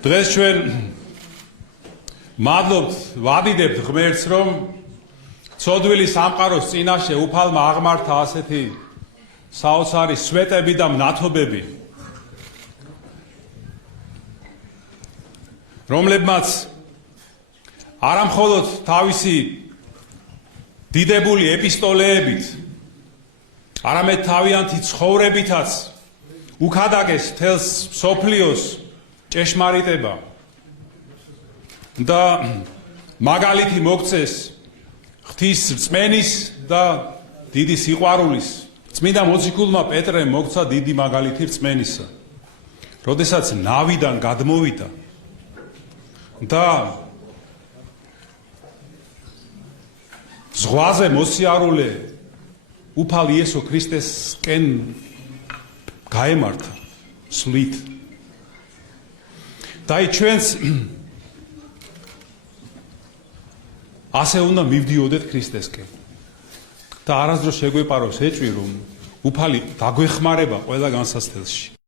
დღეს ჩვენ მადლობთ, ვადიდებთ ღმერთს, რომ ცოდვილი სამყაროს წინაშე უფალმა აღმართა ასეთი საოცარი სვეტები და მნათობები, რომლებმაც არამხოლოდ თავისი დიდებული ეპისტოლეებით, არამედ თავიანთი ცხოვრებითაც უქადაგეს მთელს მსოფლიოს ჭეშმარიტება და მაგალითი მოგცეს ღვთის რწმენის და დიდი სიყვარულის. წმინდა მოციქულმა პეტრემ მოგცა დიდი მაგალითი რწმენისა, როდესაც ნავიდან გადმოვიდა და ზღვაზე მოსიარულე უფალ იესო ქრისტესკენ გაემართა სვლით. და ჩვენც ასე უნდა მივდიოდეთ ქრისტესკენ და არასდროს შეგვეპაროს ეჭვი, რომ უფალი დაგვეხმარება ყველა განსაცდელში.